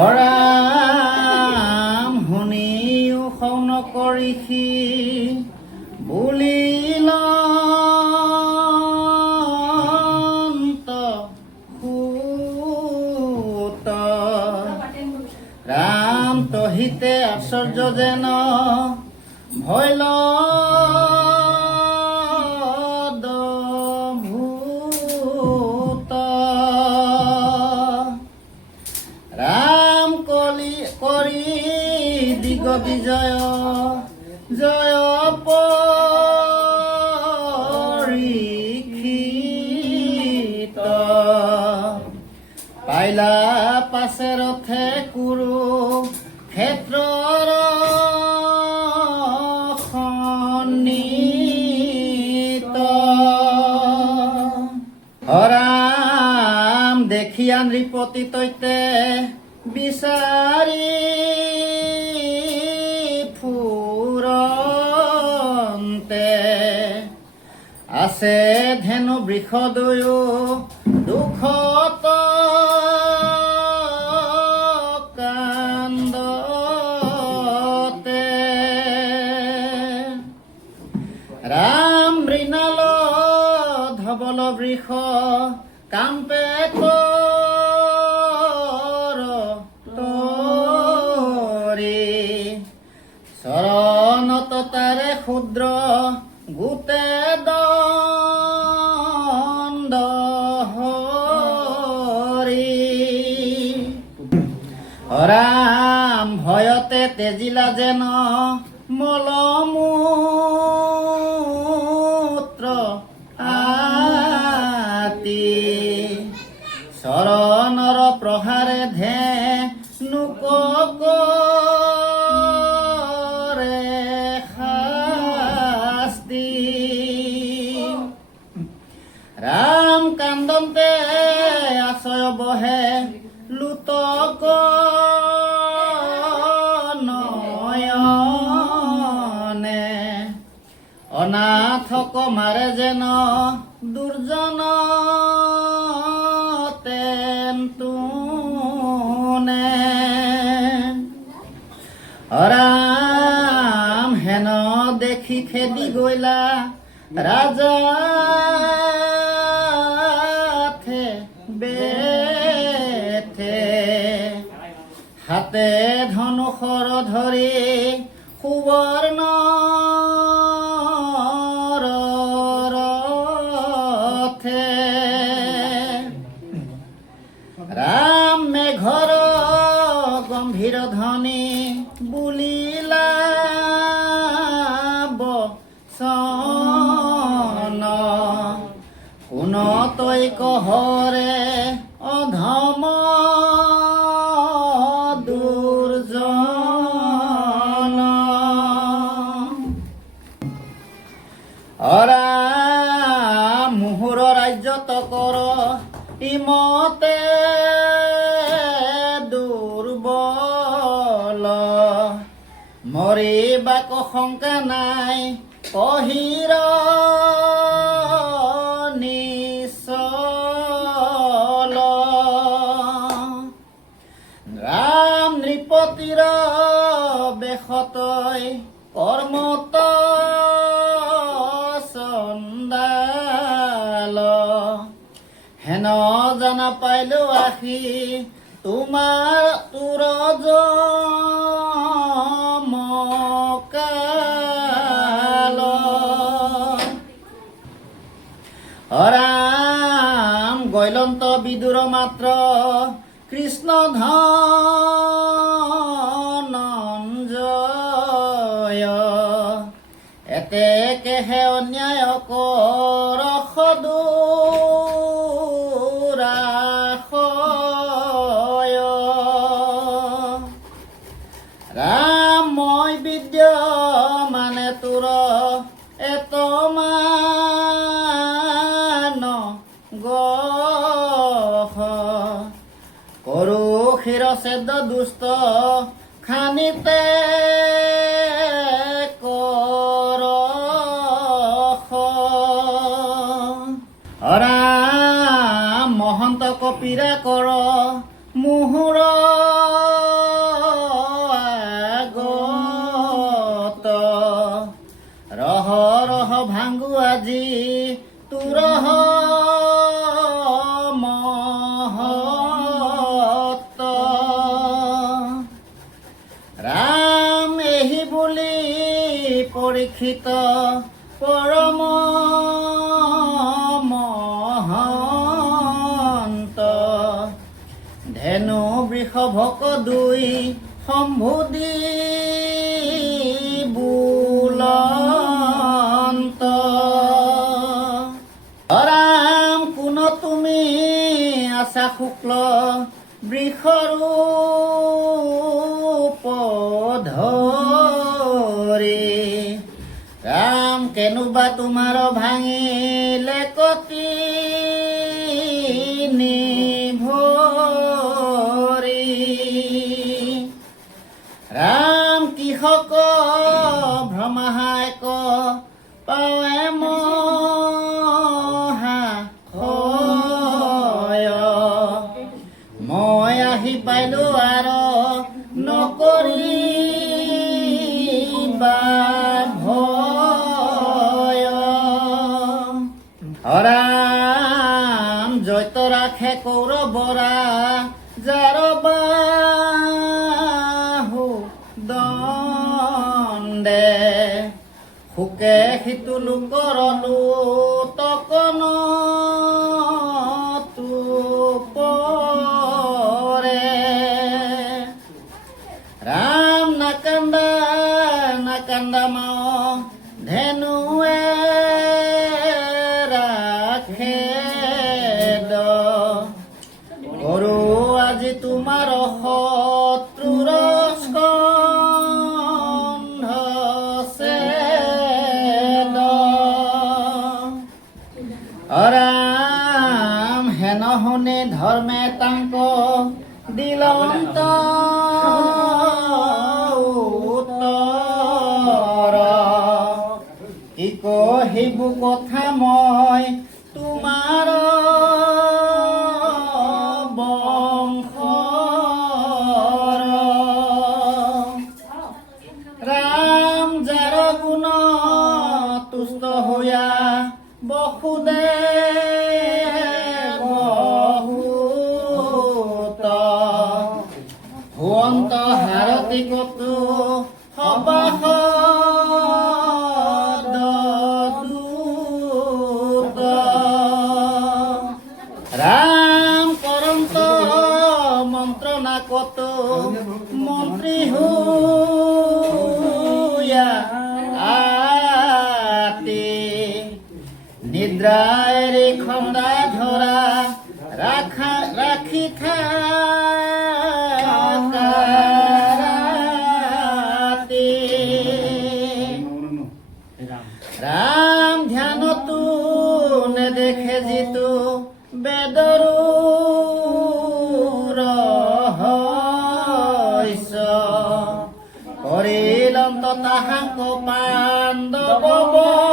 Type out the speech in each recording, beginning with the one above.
অৰাম শুনিও শৌন কৰি সি বুলিল সুত ৰাম তহিতে আশ্চৰ্য যেন ভৈল ৰাম কলি কৰি দিগ বিজয় জয় পৰীক্ষিত পাইলা পাছে ৰথে কুৰু ক্ষেত্ৰৰ খনিত হৰাম দেখিয়া নৃপতি তৈতে বিচাৰি ফুৰন্তে আছে ধেনু বৃষ দুয়ো দুখত কান্দতে ৰাম মৃণাল ধবল বৃষ কাম্পে চৰণত তাৰে ক্ষুদ্ৰ গোটে দণ্ড হৰি ৰাম ভয়তে তেজিলা যেন মলমূত্ৰ আতি চৰণৰ প্ৰহাৰে ধেনুক রাম কান্দন্তে আশ্রয় বহে লুতক নয়নে অনাথক মারে যেন দুর্জন তেন্তুনে রাম হেন দেখি খেদি গইলা রাজা বেথে হাতে ধনুষৰ ধৰি সুবৰ্ণ ৰথে ৰাম মেঘৰ গম্ভীৰ ধ্বনি বুলিলা বচন কোন তৈ কহৰে অধম দুৰ্জন ৰাম মুহুৰ ৰাজ্যত কৰ ইমতে দুৰ্বল মৰিবাক শংকা নাই কহিৰ নিচল ৰাম নৃপতিৰ বেশতই কৰ্মত চণ্ডাল হেন জানা পাইলো আহি তোমাৰ তোৰ জমকাল ৰাম গৈলন্ত বিদুৰ মাত্ৰ কৃষ্ণ ধনঞ্জয় এতেকেহে অন্যায় কৰ সদুৰাশয় ৰাম মই বিদ্য মানে তোৰ এতমান গহ কৰো শিৰছেদ দুষ্ট খানিতে কৰ ৰাম মহন্ত কপিৰা কৰ মুহুৰ পৰীক্ষিত পৰম মহন্ত ধেনু বৃষভক দুই সম্ভুদি বুলন্ত ৰাম কোন তুমি আছা শুক্ল বৃষৰূপ ধৰি ৰাম কেনুবা তোমাৰ ভাঙিলে কতি নিভৰি ৰাম কিহক ভ্ৰমাহায়ক পাৱে মহাশয় মই আহি পাইলো আৰু নকৰিবা ভয় ৰাম জয়ত ৰাখে কৌৰৱৰা যাৰ বাহু দণ্ডে সুকে সিটো লোকৰ লোতকন পৰে ৰাম নাকান্দা মাও ধেনুৱে ৰাখে কৰো আজি তোমাৰ শত্ৰুৰ স্কন্ধ ছেদ ৰাম হেন শুনি ধৰ্মে তাংক দিলন্ত উত্তৰ কি কহিব কথা মই তোমাৰ বংশৰ ৰাম যাৰ গুণ তুষ্ট হৈয়া বসুদেৱ ভুৱন্ত হাৰতি কতো সবাসদ দূত ৰাম কৰন্ত মন্ত্ৰণা কতো মন্ত্ৰী হুয়া আতি নিদ্ৰাৰে খন্দা ধৰা ৰাখি থাকাৰাতি ৰাম ধ্যানতো নেদেখে যিটো বেদৰো ৰহস্য কৰিলন্ত তাহাক পাণ্ডৱ বংশে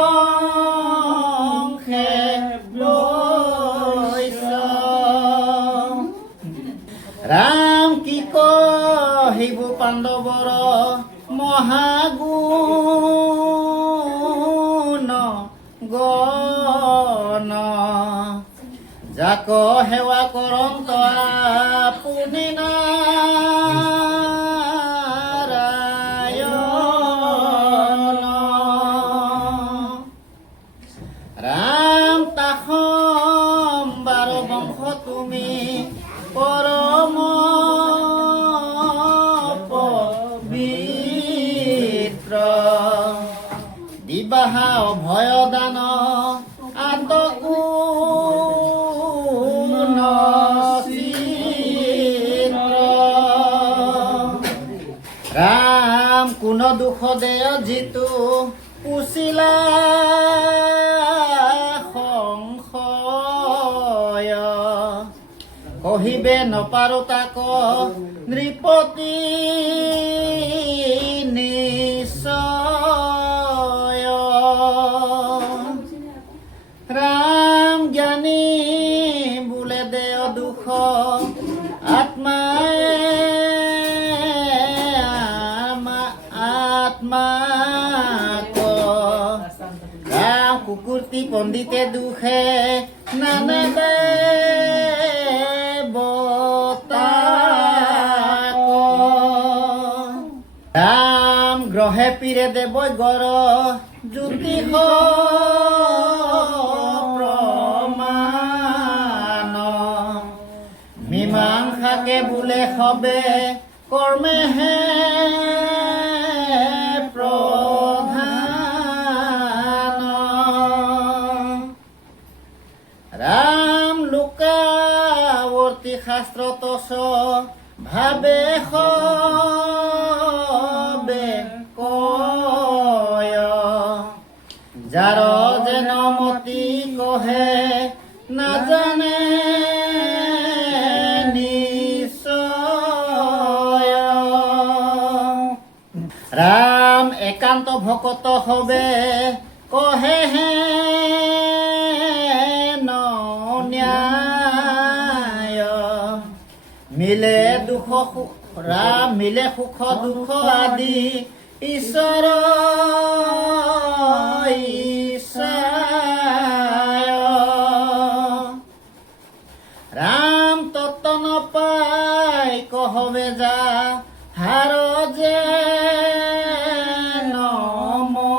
ৰাম কি কহিব পাণ্ডৱৰ মহাগুণ গণ যাক সেৱা কৰন্ত আপুনি নাৰায়ণ ৰাম তাহম বাৰ বংশ তুমি পৰম পবিত্ৰ দিবাহা অভয় দান আতগুণ চিত্ৰ ৰাম কোন দুখ দেয় যিটো পুচিলা সংশয় কহিবে নপাৰো তাক নৃপতি নিশ্চয় ৰাম জ্ঞানী বোলে দেয় দুখ আত্মাই ৰাম কুকুৰ্তি পণ্ডিতে দুখে নানাবে ৰাম গ্ৰহে পীৰে দেবই গৰ জ্যোতি প্ৰমাণ মীমাংসাকে বোলে হবে কৰ্মে হে প্ৰধান ৰাম লোকাবৰ্তী শাস্ত্ৰ তস ভাবে হবে কয় যাৰ যেন মতি কহে নাজানে নিশ্চয় ৰাম একান্ত ভকত হবে কহে হে ন্যায় মিলে দুখ ৰাম মিলে সুখ দুখ আদি ঈশ্বৰ ইচ্ছায় ৰাম তত্ত্ব নপাই কহবে যা হাৰ যে নমতি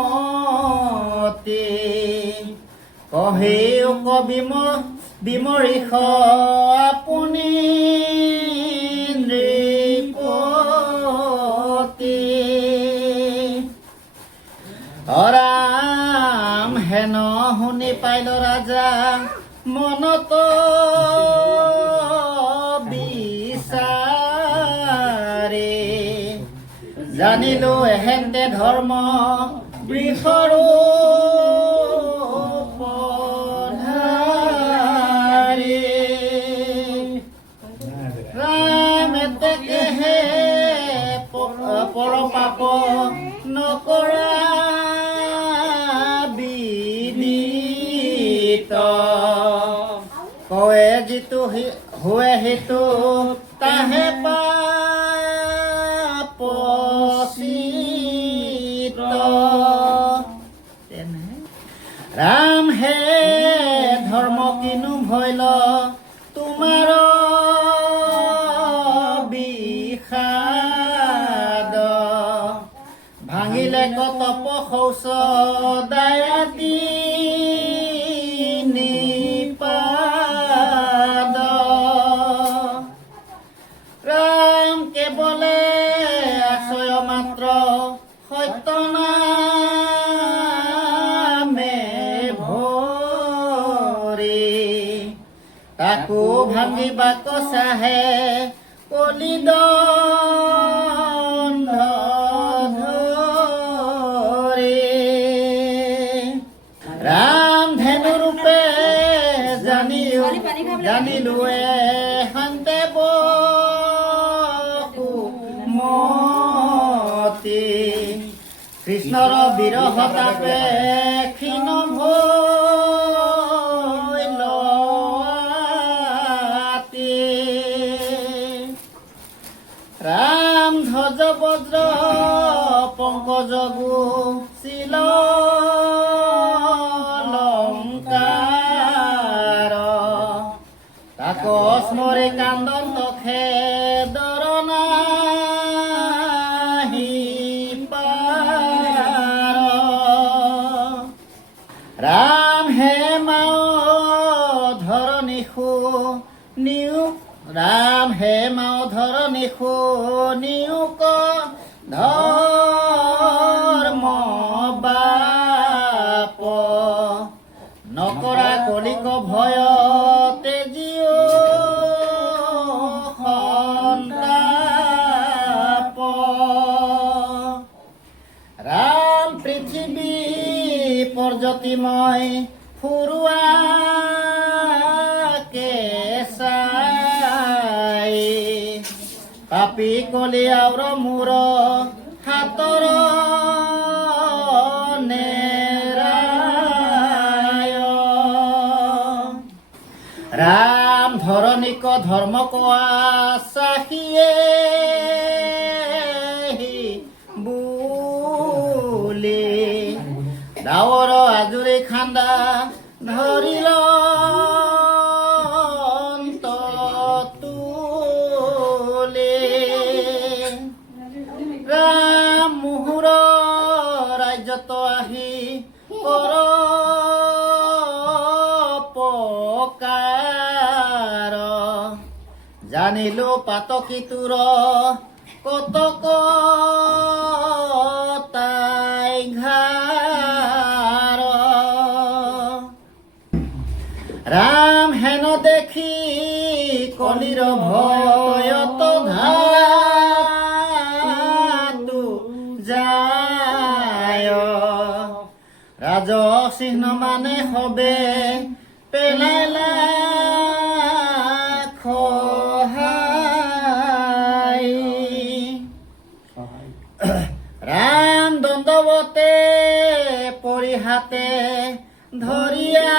কহেও কবিম বিমৰিষ আপুনি নৃপতি ৰাম হেন শুনি পাইল ৰাজা মনত বিচাৰে জানিলো এহেন্তে ধৰ্ম বৃষৰো পৰ পাপ নকৰা বিনীত কয়ে যিটো হুৱে সেইটো তাহে পাপচিত ৰাম হে ধৰ্ম কিনো ভৈল তোমাৰ ভাঙিলে কতপ শৌচ দায়াতি নিপাদ ৰাম কেৱলে আশ্ৰয় মাত্ৰ সত্য নামে ভৰি তাকো ভাঙিবা কচাহে কলিদণ্ড ৰাম ধেনু ৰূপে জানিলো এহান্তে মতি কৃষ্ণৰ বিৰহ তাপে ক্ষীণ ভৈল ৰাম ধ্বজ বজ্ৰ পংকজ গোচিল স্মৰে কান্দন্ত খেদৰ নাহি পাৰ ৰাম হে মাও ধৰণী নিয়োগ ধৰ্ম বাপ নকৰা কলিক ভয় তেজিও ৰাম পৃথিৱী পৰ্যতিময় ফুৰুৱাকে চাই পাপী কলি আউৰ মূৰ হাতৰ নেৰায় ৰাম ধৰণিক ধৰ্ম কোৱা চাহিয়ে ডাৱৰ আজুৰি খান্দা ধৰিল তুলি ৰাম মুহুৰ জানিলো পাতকী তোৰ কতক তাই ঘাৰ ৰাম হেন দেখি কলিৰ ভয়ত ধাতু যায় ৰাজ চিহ্ন মানে হবে পেলাইলা খহাই ৰাম দণ্ডৱতে পৰিহাতে ধৰিয়া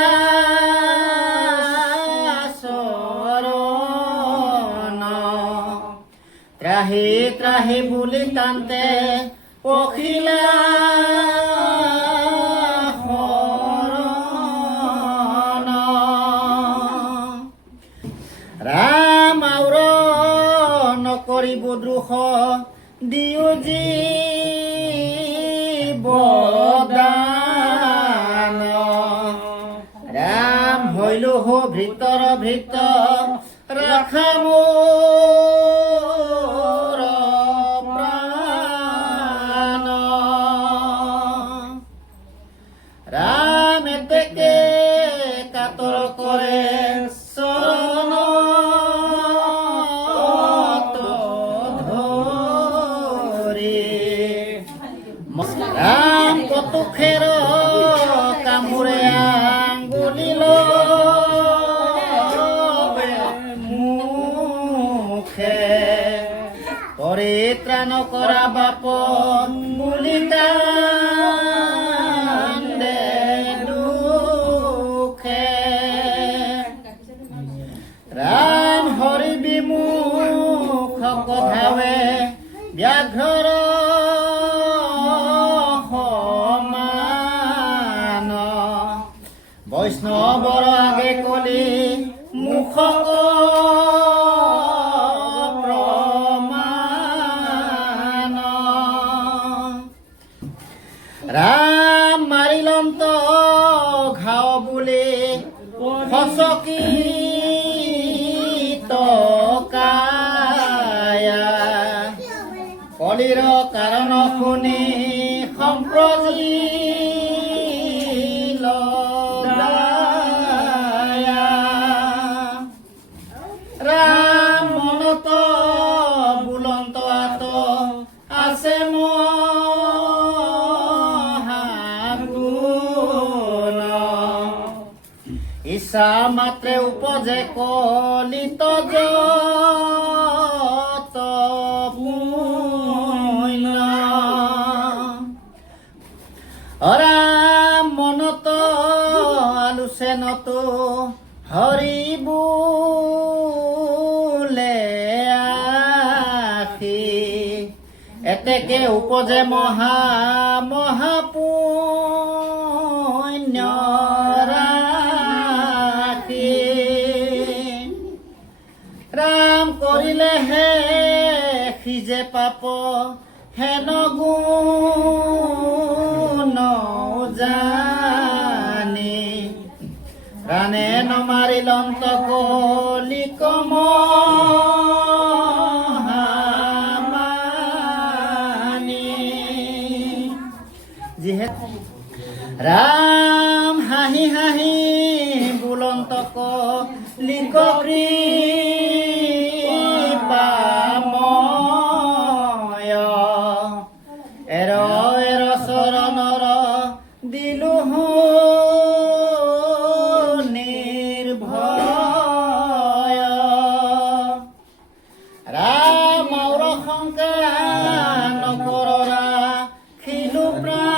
চৰণ ত্ৰাহি ত্ৰাহি বুলি তান্তে পখিলা শৰণ ৰাম আউৰ নকৰিব দ্ৰোহ দিও জীবদান ৰাম হইলো হো ভিতৰ ৰাখা মোৰ প্ৰাণ ৰাম এতেকে কাতৰ কৰে চৰণ ৰাম কতুখেৰ কামোৰে আঙ্গুলিল মুখে পৰিত্ৰাণ কৰা বাপ বুলি কান্দে দুখে ৰাম হৰি বিমুখ কথাৱে ব্যাঘ্ৰৰ বৈষ্ণৱৰ আগে কলি মুখক প্ৰমাণ ৰাম মাৰিলন্ত ঘাও বুলি ফচকি টকায়া কলিৰ কাৰণ শুনি সম্প্ৰজি ৰাম মনত বুলন্ত আত আছে মহাগুণ ইচ্ছা মাত্ৰে উপজে কলিত যত পুণ্য ৰাম মনত আলোচনত হৰি বোলে আখি এতেকে উপজে মহাপুণ্য ৰাখি ৰাম কৰিলেহে সিজে পাপ হেন গুণ জানি প্ৰাণে নমাৰিলন্ত কলি কমহামানি যিহেতু ৰাম হাঁহি হাঁহি বুলন্ত কলি কৃপাময় এৰ এৰ চৰণৰ দিলো নিৰ্ভয় ৰাম আউৰ শংকা নকৰা খিলো প্ৰাণ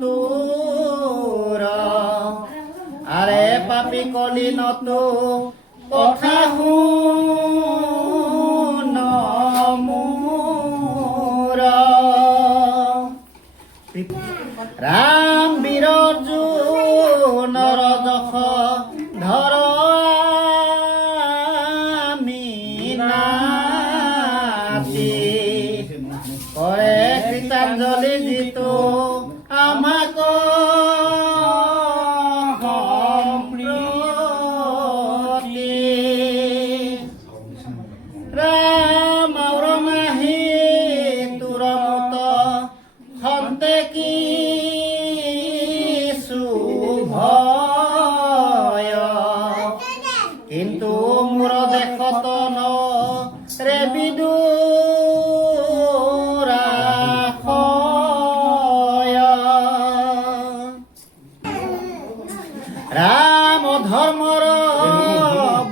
তোৰ আৰে পাপী কলি নতো কথা শুন মোৰ ৰাম বীৰ অৰ্জুনৰ যশ ধৰ মিনাতি কৰে কৃতাঞ্জলি যিটো আমাক সম্প্ৰতি যতন ৰে বিদুৰা ৰাম ধৰ্মৰ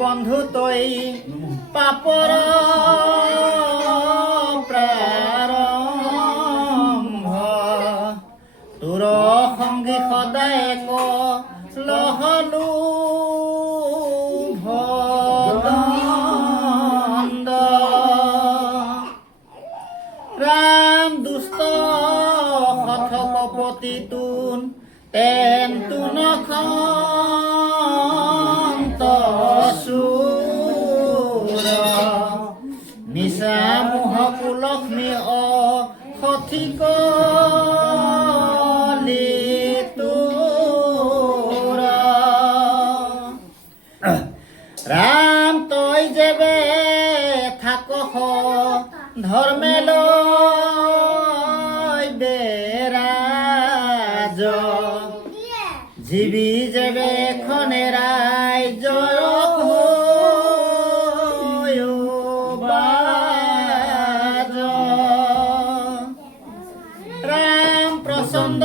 বন্ধু তই পাপৰ প্ৰাৰম্ভ তোৰ সংগী সদায় ক লহলো ভদণ্ড ৰাম দুষ্ট হঠ কপতি তোন তেন তুনখন্ত চুৰ নিচা মোহ কুলক্ষ্মী অসঠিক ৰাম তই যেবে থাক ধৰ্মে লৈ বেৰাজ জীবি যেবে খনে ৰাইজৰ বাজ ৰাম প্ৰচণ্ড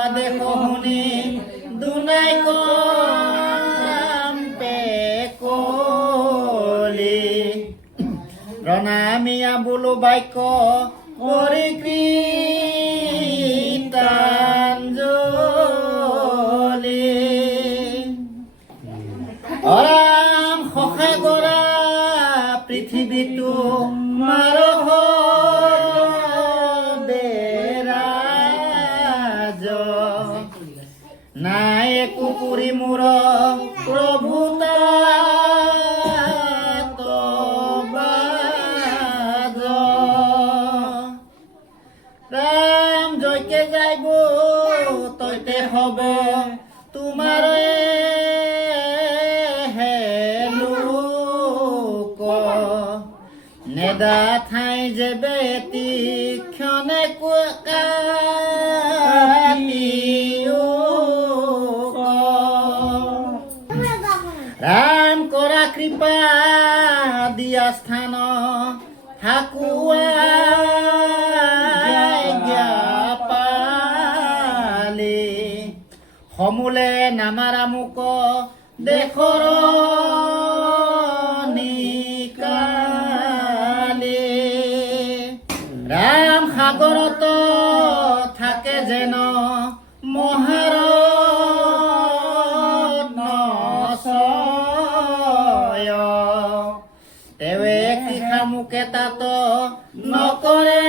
আদেশ শুনি দুনাই প্ৰণামিয়া বোলো বাক্য কৰি কৃতাঞ্জলি ৰাম সখাগৰা পৃথিৱীটো মাৰহ বেৰাজ নাই একো কৰি মোৰ প্ৰভুতা ৰাম জয়কে যাইব তইতে হব তোমাৰ হে লোক নেদা ঠাই যেবে তীক্ষণে ৰাম কৰা কৃপা দিয়া স্থান থাকুয়া সমূলে নামাৰা মোক দেশৰ নিকালি ৰাম সাগৰত থাকে যেন মহাৰত্নচয় তেৱে কৃষা মোকে তাত নকৰে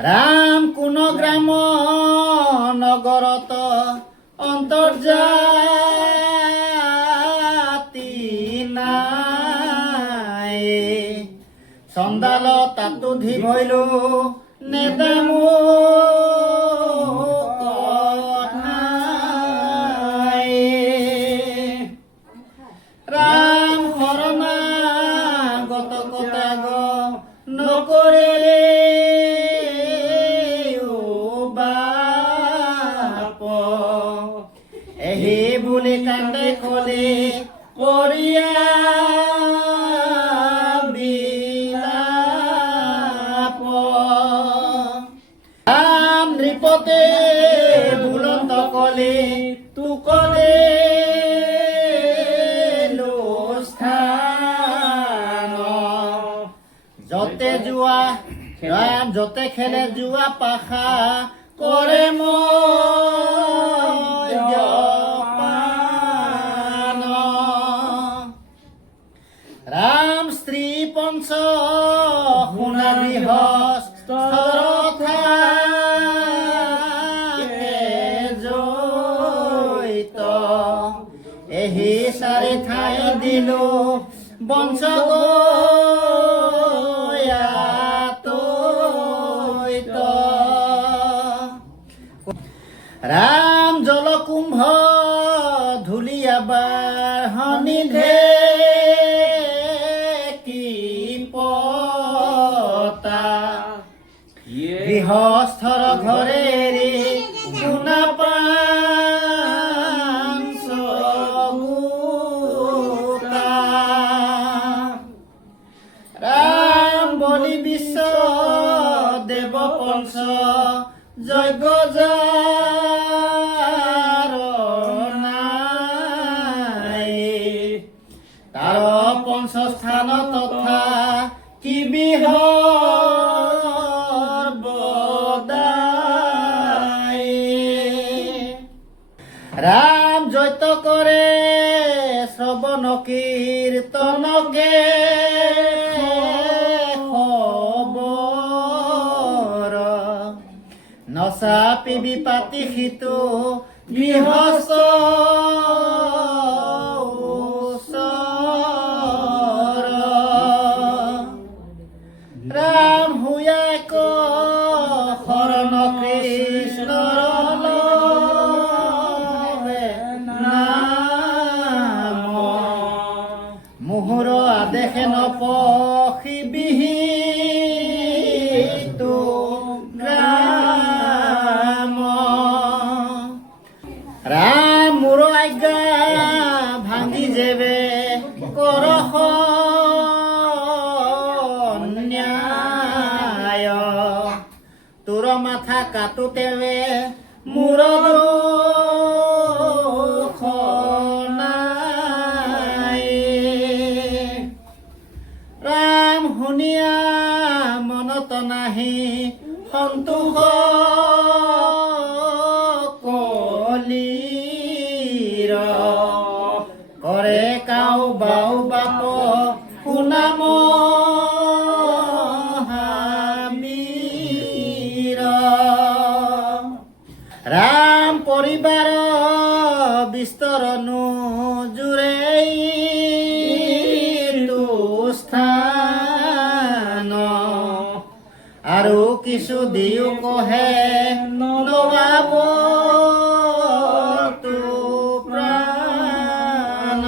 ৰাম কোন গ্ৰাম নগৰত অন্তৰ্জাতি নাই চণ্ডাল তাতো ধি ভৈলো নেদামো ৰাম শৰণাগত কটাগ নকৰে এহি বুলি কান্দে কলে কৰিয়া বিলাপ ৰাম নৃপতে বুলন্ত কলে তোকলে স্থান যতে যোৱা ৰাম যতে খেলে যোৱা পাখা কৰে ৰাম স্ত্ৰী পঞ্চ শুনা গৃহস্থ জৈত এহি চাৰি ঠাই দিলো বংশ ৰাম জলকুম্ভ ধুলিয়াবাৰ সনিধে গৃহস্থৰ ঘৰে শুনা পা ৰাম জয়ত কৰে শ্ৰবণ কীৰ্তনকে খবৰ নচাপিবি পাতি সিটো গৃহস্থ ৰাম হুয়াই ক শৰণ কৃষ্ণৰ নাম মোহৰ আদেশে নপশিবিহিতো গ্ৰাম ৰাম মোৰ আজ্ঞা ভাঙি যেবে কৰহ তোৰ মাথা কাটুতেবে মোৰ দোষ নাই ৰাম শুনিয়া মনত নাহি সন্তোষ কলিৰ কৰে কাউ বাউ বাপ শুনাম ৰাম পৰিবাৰ বিস্তৰনো জুৰেই স্থান আৰু কিছু দিও কহে নবাব তো প্ৰাণ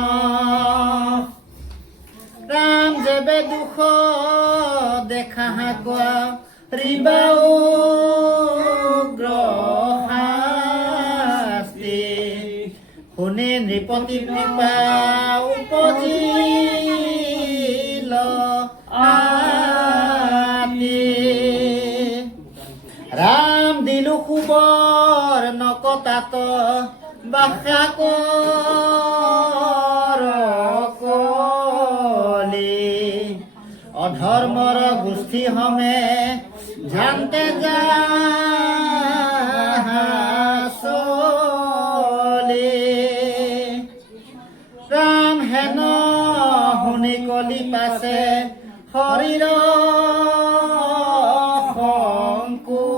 ৰাম যেবে দুখ দেখা কোৱা ৰিবাও শুনি নৃপতি কৃপা উপজিল ৰাম দিলো খুবৰ নকটাত বাসা কলি অধৰ্মৰ গোষ্ঠী হমে ঝান্তে যা ৰাম হেন শুনি কলি পাছে শৰীৰ সংকোচি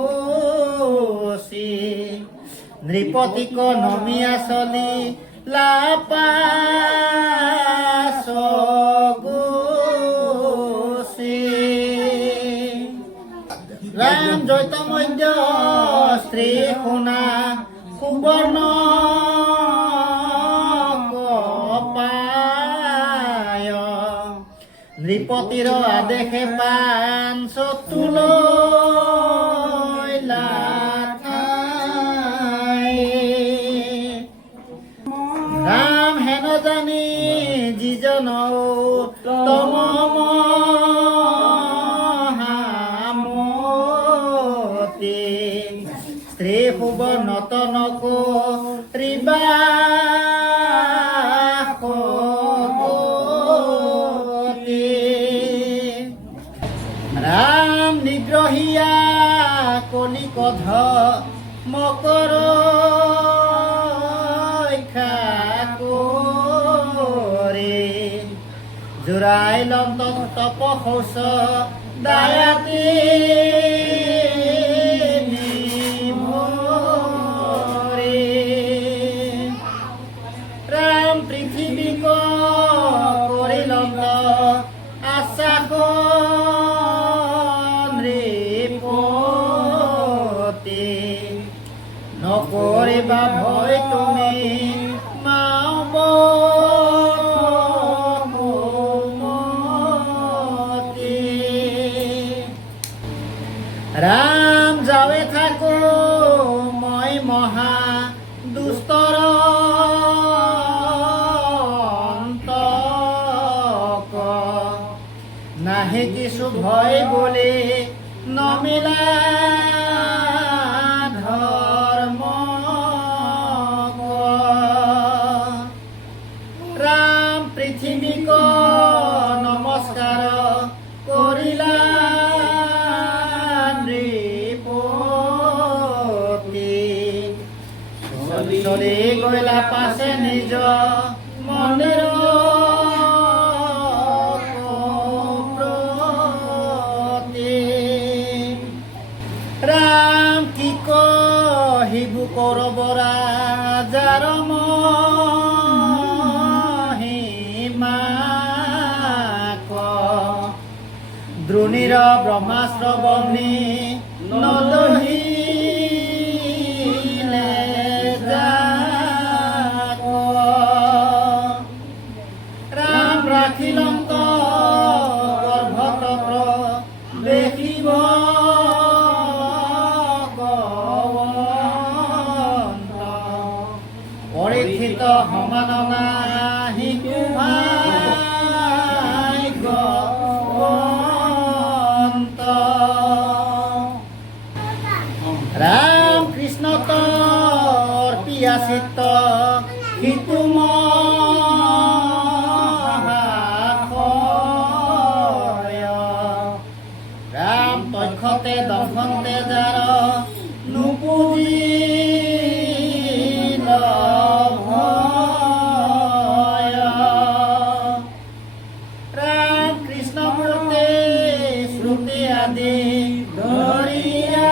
নৃপতিক নমিয়া চলি লাপাছ গোচি ৰাম জয়তমধ্য স্ত্ৰী শুনা সুবৰ্ণ নৃপতিৰ আদেশে পান চতুলৈ ৰাম হেন জানি যিজন তম মহামতি স্ত্ৰী শুভ নতনক ৰিবা ৰাম নিগ্ৰহিয়া কলিকধ মকৰ কৰে জোড়াই লন্ত তপ শৌচ দায়াতি ৰাম পৃথিবীক কৰিলন্ত আশ্বাস নকৰিবা ভয় তুমি ৰাম যাৱে থাকো মই মহা দুষ্টৰ নাহে কিছু ভয় বলে নমিলা পৃথিবীক নমস্কাৰ কৰিলা নৃপতি চলি গইলা পাছে নিজ মন্দিৰ প্ৰতি। ৰাম কি কহিবু কৰব ৰাজাৰ মহিমা দ্ৰোণীৰ ব্ৰহ্মাস্ত্ৰ বহ্নি নদহিলে যাক। ৰাম ৰাখিলন্ত গৰ্ভতন্ত্ৰ দেখিব গৱন্ত। পৰীক্ষিত সমান নাহি কুভাগ্য ৰাম কৃষ্ণ তৰ পিয়া চিত্ত সিটো মহাশয়। ৰাম তক্ষতে দংশন্তে যাৰ নুপুজিল ভয়। ৰাম কৃষ্ণ মূৰ্তি শ্ৰুতি আদি ধৰিয়া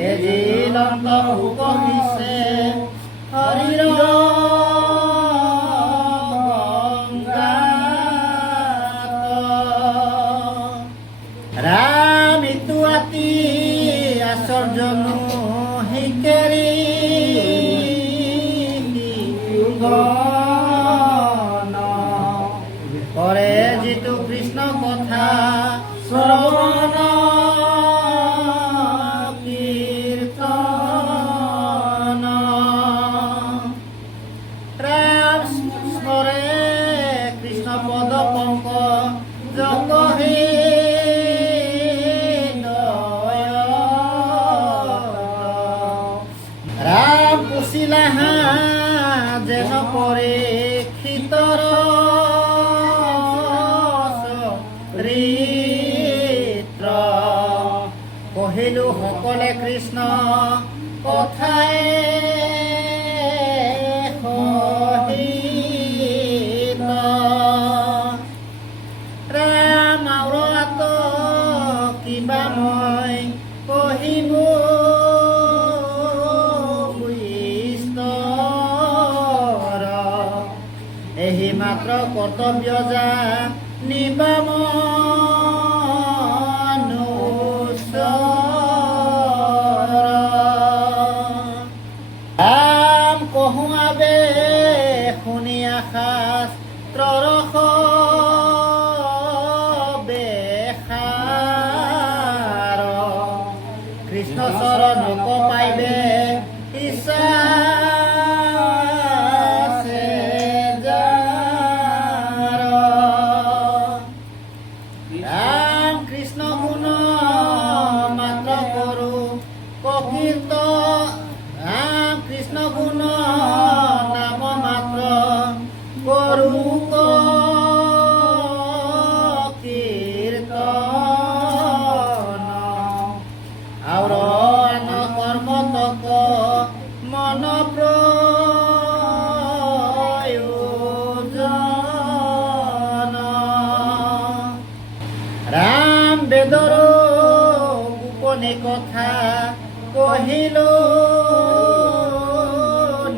তেজিলন্ত উপবিছে হৰিৰ গংগাত। ৰাম ইটো আতি আশ্চৰ্যনো শিকেৰি গণ কৰে যিটো কৃষ্ণ কথা শ্ৰৱণ কীৰ্তন। ৰাম স্মৰে কৃষ্ণ পদ পংকজ কহি ৰাম পুছিলা যেন পৰীক্ষিতৰ চৰিত্ৰ। কহিলো সকলে কৃষ্ণ কথাই সহিত। ৰাম আউৰাত কিবা মই কহিবো এহি মাত্ৰ কৰ্তব্য যা নিবা মনুষ্যৰ। ৰাম কহুৱাবে শুনি শাস্ত্ৰৰ বেসাৰ। কৃষ্ণ চৰণ পাইবে ইচ্ছা মন প্ৰয়োজন। ৰাম বেদৰ গোপনে কথা কহিলো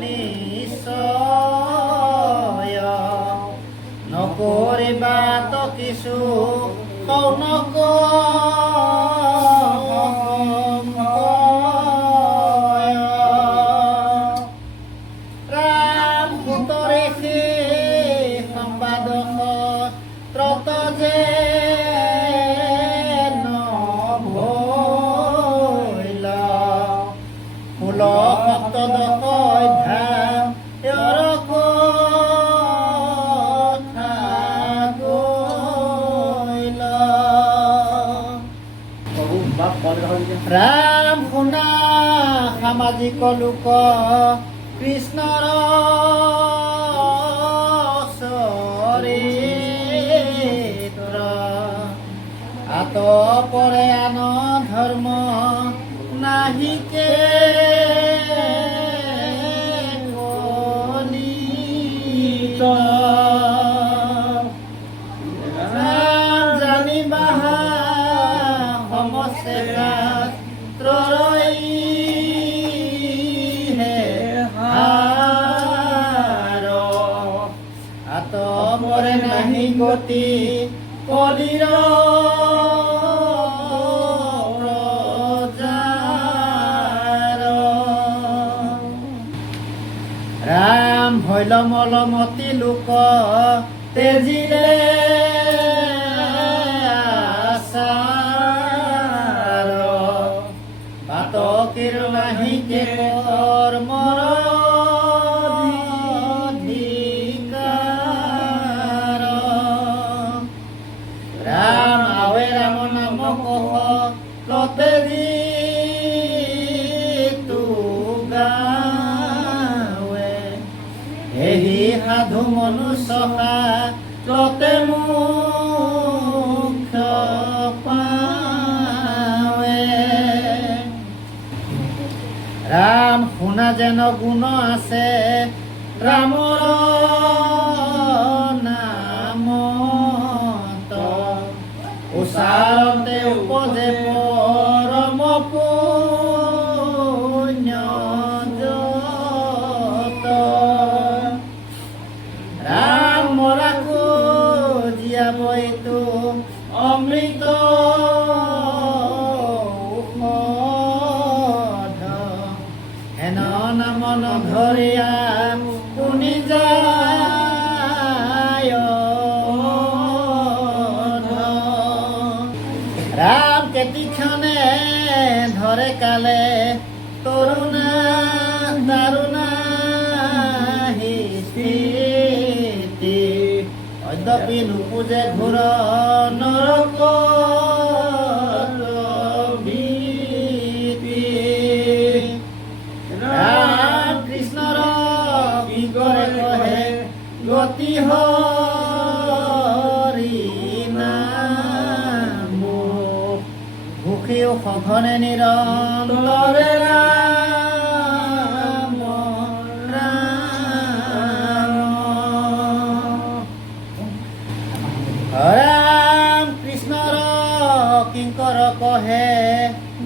নিশ্চয়। নকৰিবা তো কিছু কৌনক ৰাম শুনা সামাজিক লোক কৃষ্ণৰ চৰিত্ৰ। পৰে আন ধৰ্ম নাহিকে কলিত। জানিবা সমস্তে শাস্ত্ৰই হে হাৰ। পৰে নাহি গতি কলিৰ প্ৰজাৰ। ৰাম হৈল মলমতি লোক তেজিলে আচাৰ। বাতকিৰ নাহি কেকৰ মৰ অধিকাৰ। ৰাম আৱে ৰাম নাম কহ লতেজি তু গাৱে। এহি সাধু মনুষ্যা লতে মুখ্য পাৱে। ৰাম শুনা যেন গুণ আছে ৰামৰ নামত। উচাৰতে উপজে পৰম পুণ্য যত। ৰাম মৰাকো জীয়াব এইটো অমৃত ঔষধ। হেন নাম নধৰিয়া শুনি যায় অধ। ৰাম কেতিক্ষণে ধৰে কালে তৰুণা দাৰুণা স্থিতি। অদ্যপি নুপুজে ঘোৰ নৰক ভীতি। ৰাম কৃষ্ণৰ কি কৰে কহে গতি হৰি নাম। সুখীও সঘনে নিৰন্তৰে ৰাম ৰাম। ৰাম কৃষ্ণৰ কিংকৰ কহে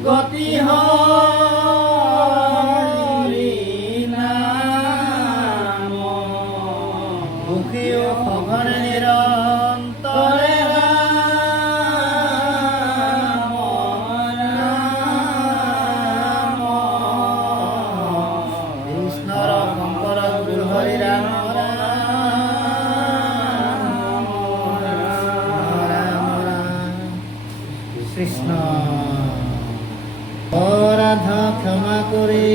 গতি হৰি নাম। সুখীও সঘনে নিৰন্তৰে ৰাম ৰাম। কৃষ্ণৰ শংকৰ গুৰু হৰি ৰাম ৰাম ৰাম ৰাম। কৃষ্ণ অপৰাধ ক্ষমা কৰি